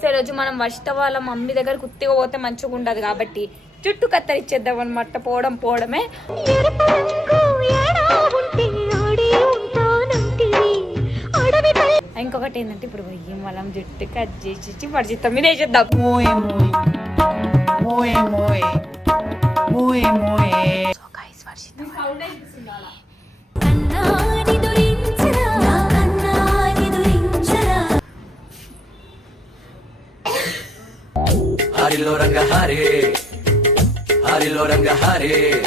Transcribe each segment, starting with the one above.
So ఈరోజు మనం వర్షిత వాళ్ళ మమ్మీ దగ్గర కుత్తిగా పోతే మంచిగా ఉండదు కాబట్టి జుట్టు కత్తరిచ్చేద్దాం అనమాట పోవడం పోవడమే. ఇంకొకటి ఏంటంటే ఇప్పుడు వెయ్యి మనం జుట్టు కట్ చేసి పరిచిత్తం మీద వేసేద్దాం. సో గైస్ వర్షిత హరిలో రంగ హరే. హరిలో రంగ హరే.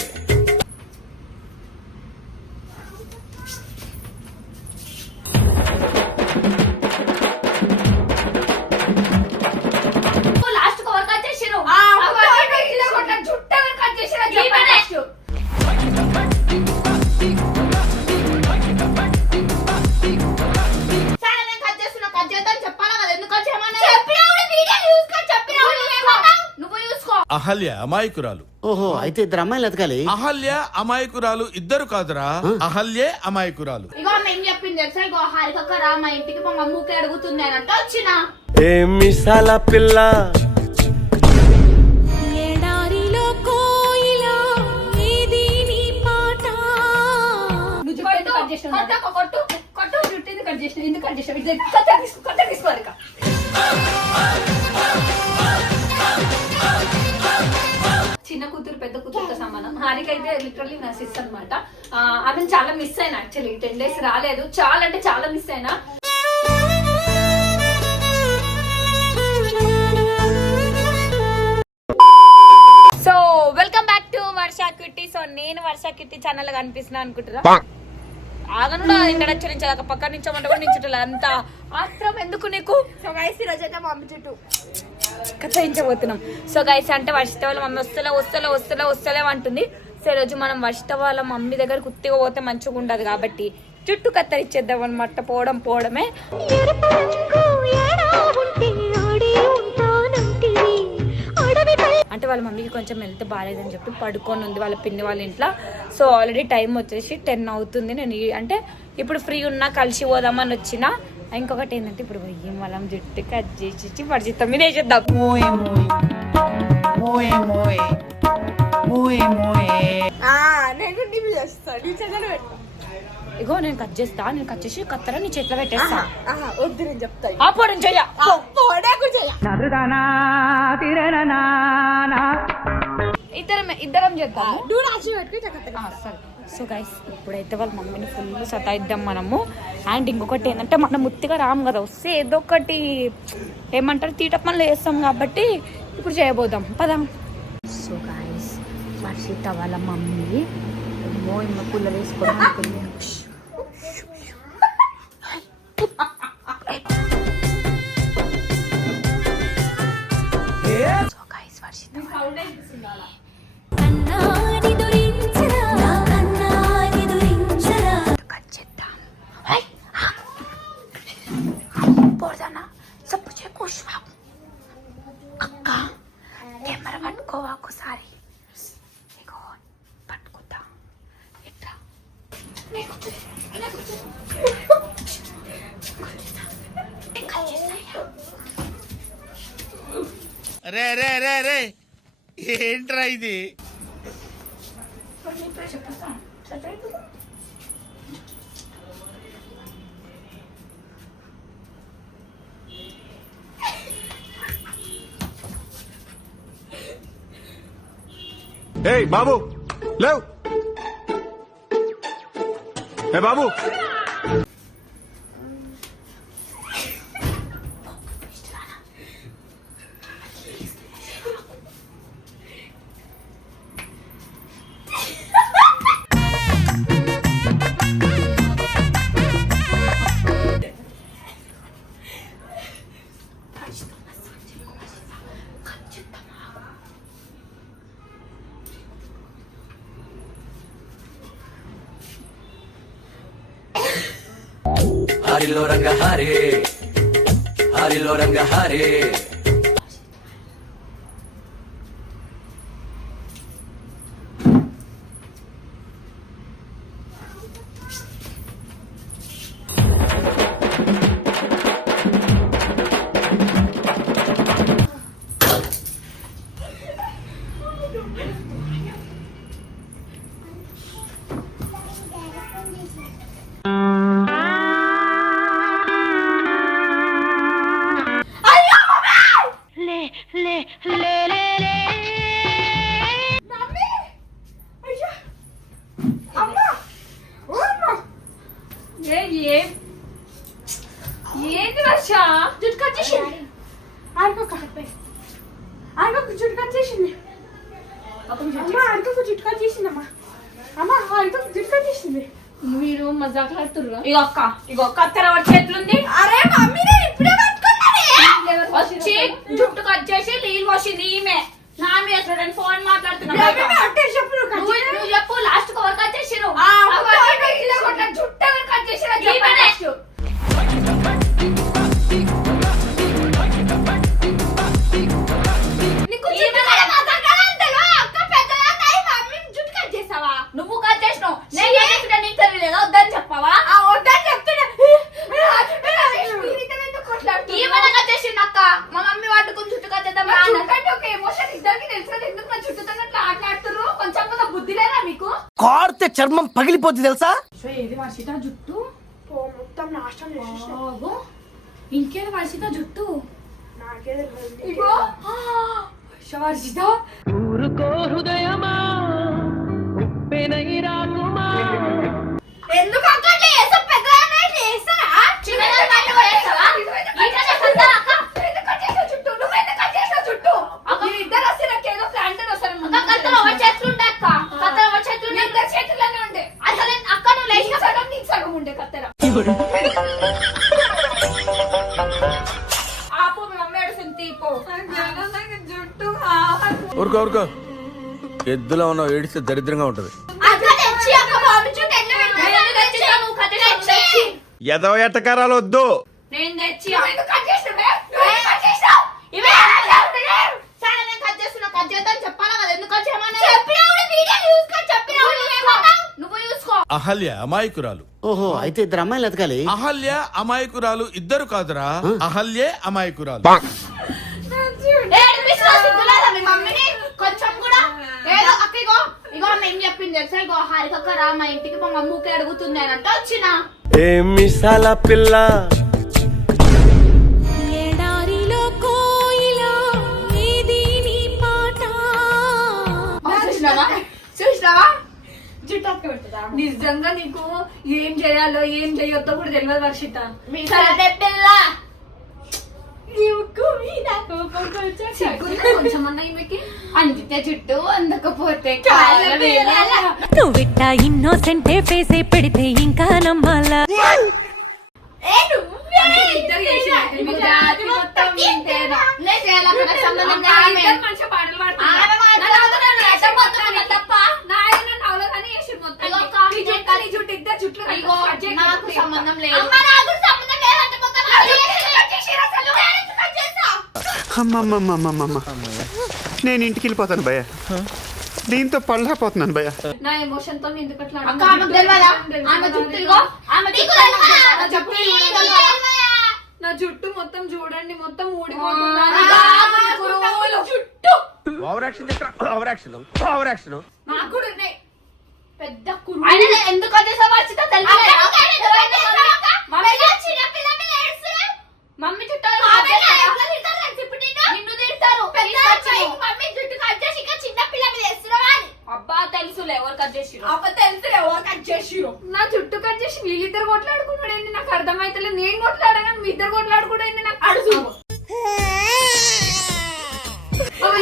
అహల్య అమాయకురాలు ఓహో అయితే ఇద్దరు అమ్మాయిలు ఎతకాలి అహల్య అమాయకురాలు ఇద్దరు కాదురా అహల్యే అమాయకురాలు ఇగో ఆమె ఏం చెప్పింది తెలుసా ఇగో హారికక్క రా మా ఇంటికి మా మమ్మూకి వచ్చిన మిసాల పిల్ల కొట్టు కొట్టు కొట్టు జుట్టు ఎందుకు కట్ చేసిన ఎందుకు కట్ చేసిన ఇది కట్ట తీసుకో కట్ట తీసుకో చిన్న కూతురు పెద్ద కూతురుతో సమానం హారిక అయితే లిటరల్లీ నా సిస్ అనమాట ఆమె చాలా మిస్ అయినా యాక్చువల్లీ టెన్ డేస్ రాలేదు. చాలా అంటే చాలా మిస్ అయినా. So welcome back to Varsha Kitty so నేను వర్ష కిట్టి ఛానల్ కనిపిస్తున్నా అనుకుంటున్నా ఆగను ఇంట్రడక్షన్ నుంచి పక్క నుంచి కూడా నించుంటారు అంత ఆత్రం ఎందుకు నీకు? సో గైస్ ఈరోజు అయితే చుట్టూ. కథయించబోతున్నాం సో గైస్ అంటే వర్షిత వాళ్ళ మమ్మీ వస్తలే వస్తలే వస్తలే వస్తలే అంటుంది. సో ఈరోజు మనం వర్షిత వాళ్ళ మమ్మీ దగ్గర కుత్తిగా పోతే మంచిగా ఉండదు కాబట్టి జుట్టు కత్తరిచ్చేద్దాం అనమాట పోవడం పోవడమే. అంటే వాళ్ళ మమ్మీకి కొంచెం హెల్త్ బాగాలేదని చెప్పి పడుకొని ఉంది వాళ్ళ పిన్ని వాళ్ళ ఇంట్లో. సో ఆల్రెడీ టైం వచ్చేసి టెన్ అవుతుంది. నేను అంటే ఇప్పుడు ఫ్రీ ఉన్నా కలిసి పోదామని వచ్చిన ఇంకొకటి ఏంటంటే ఇప్పుడు వెయ్యి మలం జుట్టు కట్ చేసి పరిచిత్తం మీద వేసేద్దాం. ఇగో నేను కట్ చేస్తా నేను కట్ చేసి కత్తెర నీ చేతిలో పెట్టేస్తా. వద్దు నేను చెప్తా ఆ పొడి చెయ్య. పోడాకు చెయ్య. ఇద్దరం ఇద్దరం ఆ, సరే. సో గైస్ ఇప్పుడైతే వాళ్ళ మమ్మీని ఫుల్ సతాయిద్దాం మనము. అండ్ ఇంకొకటి ఏంటంటే మనం ముత్తిగా రాము కదా వస్తే ఏదో ఒకటి ఏమంటారు తీట పనులు వేస్తాం కాబట్టి ఇప్పుడు చేయబోదాం. పదాం. సో గాయస్ వర్షిత వాళ్ళ మమ్మీ ఏమో ఏమో పుల్ల వేసుకోవడం సో గాయస్ వర్షిత ఇది Ei, babu! Leu! É babu! హరిలో రంగ హరే. హరిలో రంగ హరే. కట్టేసింది. ఆడుకోక ఆడుకోక జుట్టు కట్టేసింది అమ్మా ఆడుకోక అమ్మా. అమ్మా ఆడుకోక జుట్టు కట్టేసింది మీరు మజాక్ ఆడుతుర్రా? ఇగో అక్క ఇగో అక్క తెరవడి చేతులుంది. అరే మమ్మీ నేను ఇప్పుడే వచ్చి జుట్టు కట్ చేసి నీళ్ళు పోసింది ఈమె. నా మీద చూడండి ఫోన్ మాట్లాడుతున్నా నువ్వు చెప్పు లాస్ట్ కవర్ కట్ చేసిరు జుట్టు ఎవరు కట్ చేసిరు చర్మం పగిలిపోద్ది తెలుసా? సో ఏది వర్షిత జుట్టు? మొత్తం నాశనం చేసేసా. బాబు ఇంకేది వర్షిత జుట్టు? ఇగో వర్షిత కట్ చేయమన్నా? చెప్పినప్పుడు వీడియో చూసుకో, చెప్పినప్పుడు నువ్వేమన్నావు? నువ్వు చూసుకో. అహల్య అమాయకురాలు. ఓహో అయితే ఇద్దరు అమ్మాయిలు ఎతకాలి? అహల్య అమాయకురాలు ఇద్దరు కాదురా. అహల్యే అమాయకురాలు ఏడిపిస్తున్నా సిగ్గులేదా మీ మమ్మీని కొంచెం కూడా ఏదో అక్క ఇగో ఇగో అమ్మ ఏం చెప్పింది తెలుసా? ఇగో హారికక్క రా మా ఇంటికి మా మమ్మీ ఊకే అడుగుతుంది అని అంటే వచ్చిన. ఏ మిసాల పిల్ల? ఎడారిలో కోయిలా ఏది నీ పాట? చూసినావా? చూసినావా? నిజంగా నీకు ఏం చేయాలో ఏం చేయొద్దో కూడా తెలియదు వర్షిత. మీ సరే పిల్ల. అందితే చుట్టూ అందకపోతే ఇన్నోసెంటే ఫేసే పెడితే ఇంకా నమ్మాలా? ఏ నువ్వే ఇద్దరు చేసినట్టు. మీ జాతి మొత్తం ఇంతేనా నేను చేయాలన్న సంబంధం ఆ ఆమె. ఇద్దరు మంచిగా పాటలు పాడుతున్నారు. ఆమె పాడుతున్నారు. నా తర్వాత నన్ను వేషం మొత్తం అని తప్ప, నా ఆయన నన్ను అవలేదని వేసి మొత్తం. ఇగో నీ కాఫీ జుట్టు, నీ జుట్టు, ఇద్దరు జుట్లు ఇగో కట్ చేసి నాకు కొట్టు. సంబంధం లేదు అమ్మ, నాకు సంబంధం లేదంటే మొత్తం నా జుట్టు కట్ చేసిర్రు అసలు. నువ్వు ఎందుకు కట్ చేసావు? అమ్మమ్మమ్మమ్మమ్మ. నేను ఇంటికి వెళ్ళిపోతాను భయ్య. దీంతో పళ్ళపోతున్నాను భయ్య. నా ఎమోషన్తో నేను ఎందుకు అట్లా అక్క ఆమెకు తెలియదా? ఆమె చుట్టూ ఇగో ఆమె చుట్టూ తెలియదా? ఆమె చుట్టూ ఇగో తెలియదా? నా జుట్టు మొత్తం చూడండి మొత్తం ఊడిపోతుంది? ఆ, కురువులు జుట్టు over action over action over action నాకు కూడా ఉన్నాయి. పెద్ద ఆయన ఎందుకు తెలియదా? మమ్మీ మమ్మీ చుట్టూ నిన్ను తిడతారు. మమ్మీ జుట్టు కట్ చేసి ఇంకా చిన్న పిల్ల మీద వేస్తున్నావా అని. అబ్బా తెలుసులే ఎవరు కట్ చేసి అప్ప తెలుసు ఎవరు కట్ చేసిరు నా జుట్టు కట్ చేసి వీళ్ళిద్దరు కొట్లాడుకున్నాడు ఏంటి నాకు అర్థమైతలేదు నేను కొట్లాడగానే మీ ఇద్దరు కొట్లాడుకుంటే ఏంటి నాకు అడుగు.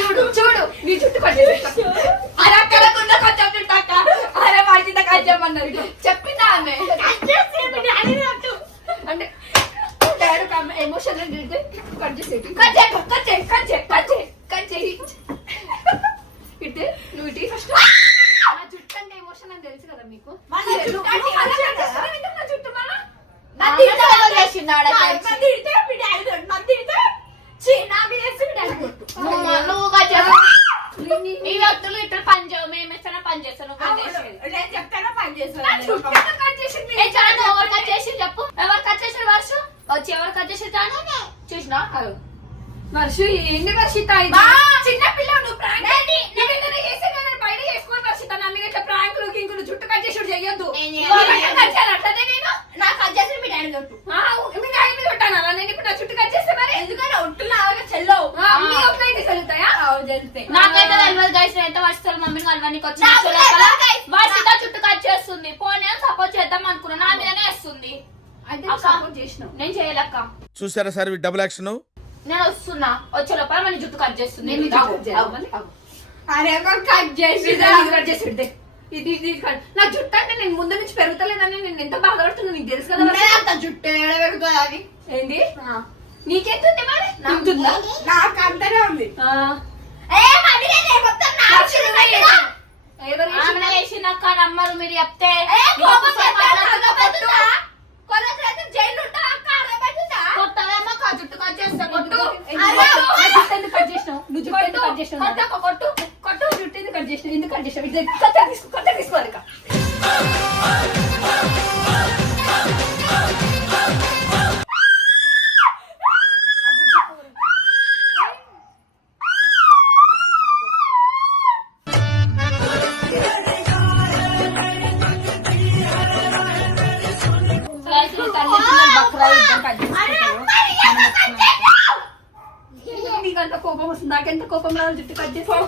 చూడు చూడు. నీ జుట్టు కట్ చేసి అరే అక్కడ కొంచెం కొంచెం జుట్టు అక్క అరే వాటి కట్ చేయమన్నది చెప్పిందా ఆమె అంటే డాడీ ఎమోషన్ కట్ చేసి కట్ చేయి కట్ చేయి కట్ చేయి కట్ చేయి కట్ చేయి ఇటు నువ్వు ఇటు ఫస్ట్ నా జుట్టు అంటే ఎమోషన్ అని తెలుసు కదా మీకు నువ్వు- నువ్వు అలా కట్ చేస్తావా? ఎందుకు నా జుట్టు మళ్ళా? నా తిడితే ఎవరు చేసిండు ఆడ నన్ను కలిసి? తిడితే మీ డాడీ కొట్టు. నన్ను తిడితే ఛీ, నా మీద వేస్తే మీ డాడీ కొట్టు. నువ్వు నువ్వు కట్ చేస్తావు నీ- నీ- ఈ వ్యక్తులు ఇట్లా పని చేయవు మేము ఇస్తానే పని చేస్తాను నువ్వు పని చేసేది నేను చెప్తాను పని చేస్తాను నా జుట్టు ఎందుకు కట్ చేసింది? ఏ చాలు ఎవరు కట్ చేసి చెప్పు. ఎవరు కట్ చేసారు వర్ష? వచ్చి ఎవరు కట్ చూసినా? వర్షు ఏంది వర్షిత! చిన్న పిల్ల నువ్వు బయట వర్షిత నా మీద ఇట్లా ప్రాంకులు కింకులు జుట్టు కట్ చేసి చెయ్యొద్దు. నేను ఇగో చేయను. బయట కట్ చేయాలి, అట్లనే నేను? నా కట్ చేసి మీ డాడీ కొట్టు. ఆ, మీ డాడీ మీద కొట్టాను? నేను ఇప్పుడు నా జుట్టు కట్ చేస్తే మరి? ఎందుకంటే ఒట్టులు ఆగా చెల్లవు. మీ ఒట్లు అయితే చెల్లుతాయా? చెల్లుతాయి నాకైతే తెలియదు గైస్ అయితే వర్షాలు మమ్మీని కలవానికి వచ్చి నాకు తెలియదు guys. వర్షిత చుట్టూ కట్ చేస్తుంది. పోనీ సపోర్ట్ చేద్దాం అనుకున్నా. నా మీదనే వేస్తుంది. అయితే. సపోర్ట్ చేసినావు. నేను చేయలేక చూసారా సార్ డబుల్ యాక్షన్ నేను వస్తున్నా. వచ్చే లోపల మన జుట్టు కట్ చేస్తుంది. నేను. అరే కట్ చేసి కట్ చేసి ఇది ఇది కట్- నా జుట్టు అంటే నేను ముందు నుంచి పెరుగుతలేదని నేను ఎంత బాధపడుతున్నా నీకు తెలుసు కదా మరి. అంత జుట్టు ఏడ పెరుగుతుంది అది? ఏంది? నీకెంతుంది మరి? నాకుందా నాకు అంతనే ఉంది. ఆ. ఏం అడిగేది మొత్తం నా ఆమె వేసినాక నమ్మరు మీరు చెప్తే. ఏ, కోపం నీకు వస్తే మాట్లాడుతూ అర్థమవుతుందా? కొన్ని నీకంత కోపం వస్తుంది నాకెంత కోపం రాదు జుట్టు కట్ చేసావు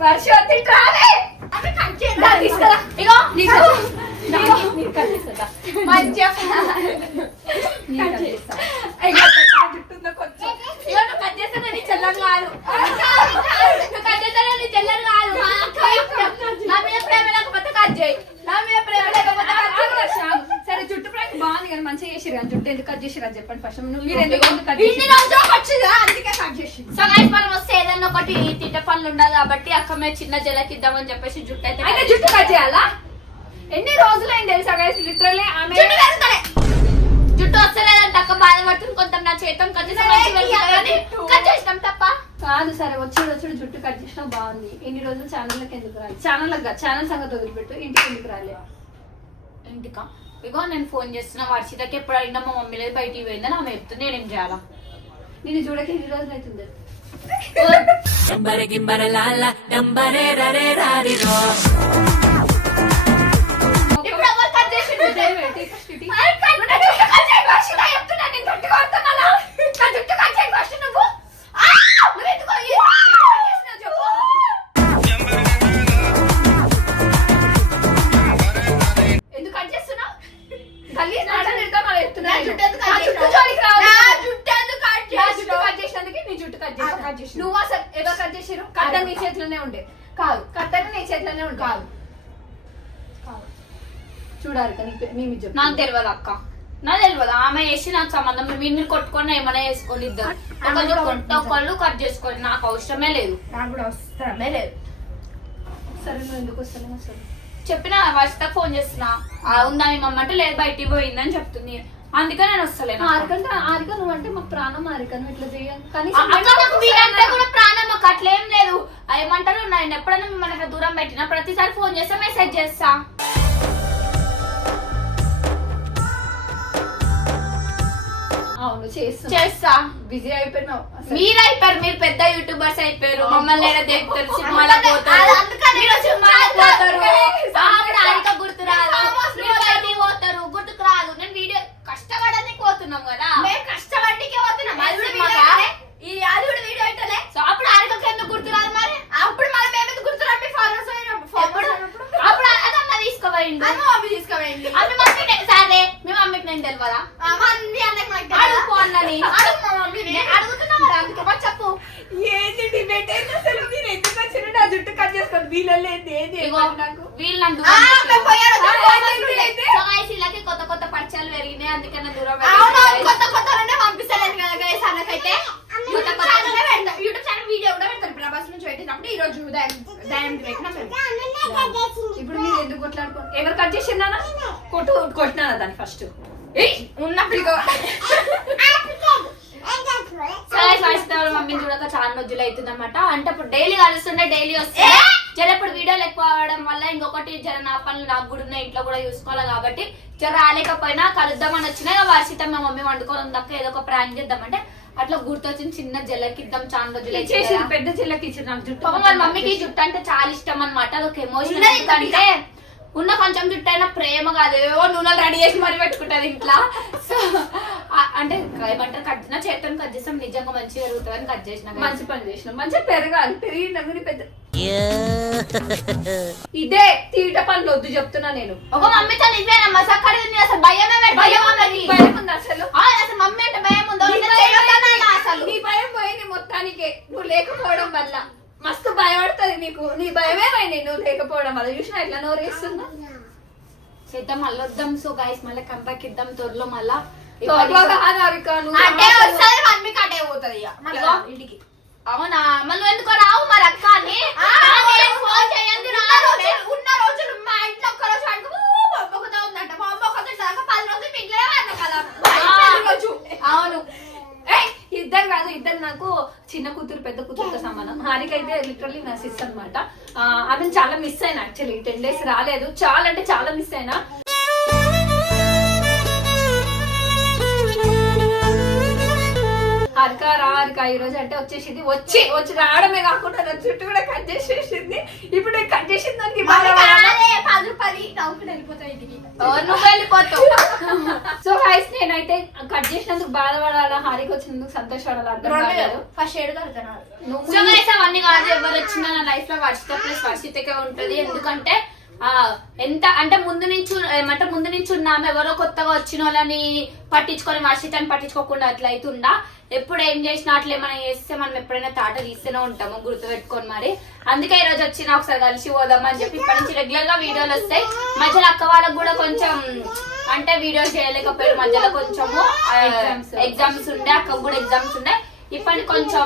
వర్ష రాలే దా, తీసుకురా. ఇగో నీకు. మంచిగా చెల్లెలు కాదు. చెల్లెలు కాదు. నా మీద ప్రేమ లేకపోతే కట్ చేయి. నా మీద ప్రేమ లేకపోతే కట్ చేయి. సరే జుట్టు ప్రేమ బాగుంది కానీ మంచిగా చేసిరు కానీ జుట్టు ఎందుకు కట్ చేసిరు అని చెప్పండి ఫస్ట్ నువ్వు మీరు ఎందుకు ఎందుకు కట్ ఇన్ని? రోజులు వచ్చిందా అందుకే కట్ చేసి సో గైస్ మనం వస్తే ఏదన్నా ఒకటి తిట్ట పనులు ఉండాలి కాబట్టి అక్క మీద చిన్న జలకిద్దామని చెప్పేసి జుట్టు అయితే అయితే జుట్టు కట్ చేయాలా? ఎన్ని రోజులైంది తెలుసా గైస్ లిటరల్లీ ఆమె జుట్టు వస్తలేదంటే అక్క బాధపడుతుంది కొంత నా చేతం కట్ చేసినాం తప్ప. కాదు సరే వచ్చి వచ్చి జుట్టు కట్ చేసినా బాగుంది. ఎన్ని రోజులు ఛానల్కి ఎందుకు రాలి? ఛానల్ ఛానల్ సంగతి వదిలిపెట్టు. ఇంటికి ఎందుకు రాలే? ఇంటికా? ఇగో నేను ఫోన్ చేస్తున్నా వర్షితకి ఎప్పుడు అడిగినా మా మమ్మీ లేదు బయటికి పోయిందని ఆమె చెప్తుంది నేనేం చేయాలా? నేను చూడక ఎన్ని రోజులు అవుతుంది? ఇప్పుడు ఎవరు కట్ చేసిండు అరే, కట్ కట్ చేయి చెప్తున్నా నేను? కట్ట నీ చేతిలోనే ఉండే. కాదు కట్టన నీ చేతిలోనే ఉండే. కాదు. చూడాలి కానీ మేము నాకు తెలియదు అక్క. నాకు తెలియదు ఆమె వేసి నాకు సంబంధం. మీరు కొట్టుకొని ఏమైనా వేసుకోండి ఇద్దరు. ఒకళ్ళు కొట్ట ఒకళ్ళు కట్ చేసుకోండి నాకు అవసరమే లేదు. నాకు కూడా వస్తానే లేదు. సరే నువ్వు ఎందుకు వస్తాను అసలు? చెప్పిన వర్షితకు ఫోన్ చేస్తున్నా. ఉందా మీ మమ్మ అంటే లేదు బయటికి పోయిందని చెప్తుంది. అందుకే నేను వస్తలేను. ఆరికంటే ఆరిక నువ్వు అంటే మాకు ప్రాణం ఆరిక. నువ్వు ఇట్లా చేయాలి కూడా ప్రాణం అక్క అట్లేం లేదు. ఏమంటారు? నేను ఎప్పుడైనా మిమ్మల్ని అట్లా దూరం పెట్టినా ప్రతిసారి ఫోన్ చేస్తా మెసేజ్ చేస్తా. అవును చేస్తా చేస్తా. బిజీ అయిపోయినావు. మీరు అయిపోయారు. మీరు పెద్ద యూట్యూబర్స్ అయిపోయారు. మమ్మల్ని ఏడ పోతారు. గుర్తు రాదు. పోతారు. గుర్తుకు రాదు. నేను వీడియో కష్టపడడానికి పోతున్నాం కదా. మేము కష్టపడికే పోతున్నాం. ఈ అది కూడా వీడియో అయితేనే? సో అప్పుడు ఆడికకి ఎందుకు గుర్తు రాదు మరి? అప్పుడు మేము ఎందుకు గుర్తురాం మీ ఫాలోవర్స్ ఎప్పుడు? అప్పుడు అదమ్మ తీసుకోపోయింది అది మా మమ్మీ తీసుకుపోయింది అది మమ్మీ సరే మీ మమ్మీకి నేను తెలియదా ఆ, మా అన్ని అన్నకి నాకు అడుగు అన్నని. అడుగు మా మమ్మీని. నేను అడుగుతున్నా మరి అందుకే మరి చెప్పు. ఏంది డిబేట్ అయితే అసలు మీరు ఎందుకు వచ్చారు నా జుట్టు కట్ చేసుకోండి వీళ్ళల్లో ఏంది ఏంది నాకు. వీళ్ళు నన్ను ఆ, దూరం కొత్త కొత్త పరిచయాలు పెరిగినాయి. అందుకే నన్ను దూరం అవును పెట్టేశారు. కొత్త గైస్ అన్నకైతే యూట్యూబ్ ఛానల్ వీడియో కూడా పెడతాను ప్రభాస్ నుంచి పెట్టినప్పుడు ఈ రోజు ఉదయం పెట్టిన ఇప్పుడు మీరు ఎందుకు కొట్లాడుకోండి ఎవరు కట్ చేసిందా కొట్టు కొట్టినా దాన్ని ఫస్ట్ ఉన్నప్పుడు మమ్మీని చూడక చాలా రోజులు అవుతుంది అనమాట అంటే అప్పుడు డైలీ కలుస్తుండే డైలీ వస్తే జర ఇప్పుడు వీడియోలు ఎక్కువ అవడం వల్ల ఇంకొకటి జర నా పనులు నాకు కూడా ఉన్నాయి ఇంట్లో కూడా చూసుకోవాలి కాబట్టి జర రాలేకపోయినా కలుద్దామని వచ్చినా ఇక వర్షిత మా మమ్మీ వండుకోవడం దక్క ఏదో ఒక ప్రాంక్ చేద్దామంటే అట్లా గుర్తొచ్చింది చిన్న జల్లకిద్దాం చాలా రోజులు. పెద్ద ఇచ్చారు నాకు జుట్టు వాళ్ళ మమ్మీకి జుట్టు అంటే చాలా ఇష్టం అనమాట అదొక ఎమోషన్ ఎందుకంటే ఉన్న కొంచెం జుట్టు అయినా ప్రేమ కాదు ఏవో నూనెలు రెడీ చేసి మరి పెట్టుకుంటది ఇంట్లో. సో అంటే ఏమంటారు? కట్ చేసిన చేతితో కట్ చేస్తాం నిజంగా మంచిగా జరుగుతుందని కట్ చేసిన మంచి పని చేసిన. మంచిగా పెరగాలి. పెరిగి నవ్వుని పెద్ద ఇదే తీట పనులు వద్దు చెప్తున్నా నేను. ఒక మమ్మీతో నిజమేనమ్మా సక్కడి ఉంది అసలు భయమే భయం. భయం ఉంది? అసలు? అసలు మమ్మీ అంటే భయం ఉందో? నీ ఉందో? భయం తెలియదు ఏంది? కదా అసలు? నీ లేకపోవడం వల్ల. మస్తు భయపడుతుంది నీకు. నీ భయమేమైంది నువ్వు లేకపోవడం వల్ల. చూసినా ఎట్లా నోరు వేస్తుందా? చేద్దాం మళ్ళీ వద్దాం సో గైస్ మళ్ళీ కంబ్యాక్ ఇద్దాం త్వరలో మళ్ళా. త్వరలో కాదు హారిక, నువ్వు అంటే వస్తుంది వన్ వీక్ అటే పోతుంది ఇక. మళ్ళా ఇగో. ఇంటికి. అవునా? మళ్ళీ ఎందుకో రావు మరి అక్క అని. ఫోన్ చేయండి రోజులు ఉన్న రోజులు మా ఇంట్లో ఒక్క రోజు అనుకో బొమ్మకుతా ఉందంట. మా అమ్మ ఒక దాకా పది రోజులు మీ ఇంట్లోనే ఉన్నాం కదా. రోజు. అవును. ఇద్దరు కాదు ఇద్దరు నాకు చిన్న కూతురు పెద్ద కూతురుతో సమానం. హారిక అయితే లిటరల్లీ నా సిస్ అనమాట ఆమె చాలా మిస్ అయినా యాక్చువల్లీ టెన్ డేస్ రాలేదు. చాలా అంటే చాలా మిస్ అయినా. హారిక ఈ రోజు అంటే వచ్చేసింది. వచ్చి వచ్చి రావడమే కాకుండా నా చుట్టూ కూడా కట్ చేసేసింది. ఇప్పుడు నేను కట్ చేసిన దానికి పది నవ్వుకుని ఇంటికి. నువ్వు వెళ్ళిపోతావు. సో గైస్ నేనైతే కట్ చేసినందుకు బాధపడాలా హారిక వచ్చినందుకు సంతోషపడాలా అర్థం కాలేదు. ఫస్ట్ ఏడు కలుగుతున్నారు నువ్వు అవన్నీ కాదు ఎవరు వచ్చినా నా లైఫ్లో వర్షిత ప్లస్ వర్షితకే ఉంటది. ఎందుకంటే ఎంత అంటే ముందు నుంచి ఏమంటే ముందు నుంచి ఉన్నాము. ఎవరో కొత్తగా వచ్చిన వాళ్ళని పట్టించుకొని వర్షితని పట్టించుకోకుండా అట్లా అవుతుందా ఎప్పుడు ఏం చేసినా అట్లా ఏమైనా చేస్తే మనం ఎప్పుడైనా తాట తీస్తూనే ఉంటాము గుర్తు పెట్టుకొని మరి. అందుకే ఈ రోజు వచ్చిన ఒకసారి కలిసి పోదాం అని చెప్పి ఇప్పటి నుంచి రెగ్యులర్గా వీడియోలు వస్తాయి. మధ్యలో అక్క వాళ్ళకి కూడా కొంచెం అంటే వీడియోస్ చేయలేకపోయారు. మధ్యలో కొంచెము. ఎగ్జామ్స్ ఉండే అక్క కూడా ఎగ్జామ్స్ ఉండే. ఇప్పటి కొంచెం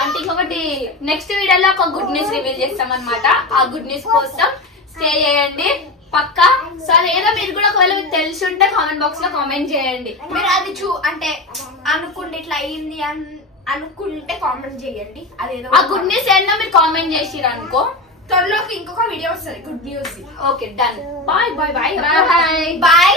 అంటే ఇంకొకటి నెక్స్ట్ వీడియోలో ఒక గుడ్ న్యూస్ రివీల్ చేస్తాం అనమాట ఆ గుడ్ న్యూస్ కోసం స్టే చేయండి. పక్క? సో అదేదో మీరు కూడా ఒకవేళ మీకు తెలిసి ఉంటే కామెంట్ బాక్స్లో కామెంట్ చేయండి. మీరు అది చూ అంటే అనుకుంటే ఇట్లా అయింది అన్ అనుకుంటే కామెంట్ చేయండి. అదేదో ఆ గుడ్ న్యూస్ ఏంటో మీరు కామెంట్ చేసిరు అనుకో. త్వరలోకి ఇంకొక వీడియో వస్తుంది good news okay done bye bye bye bye bye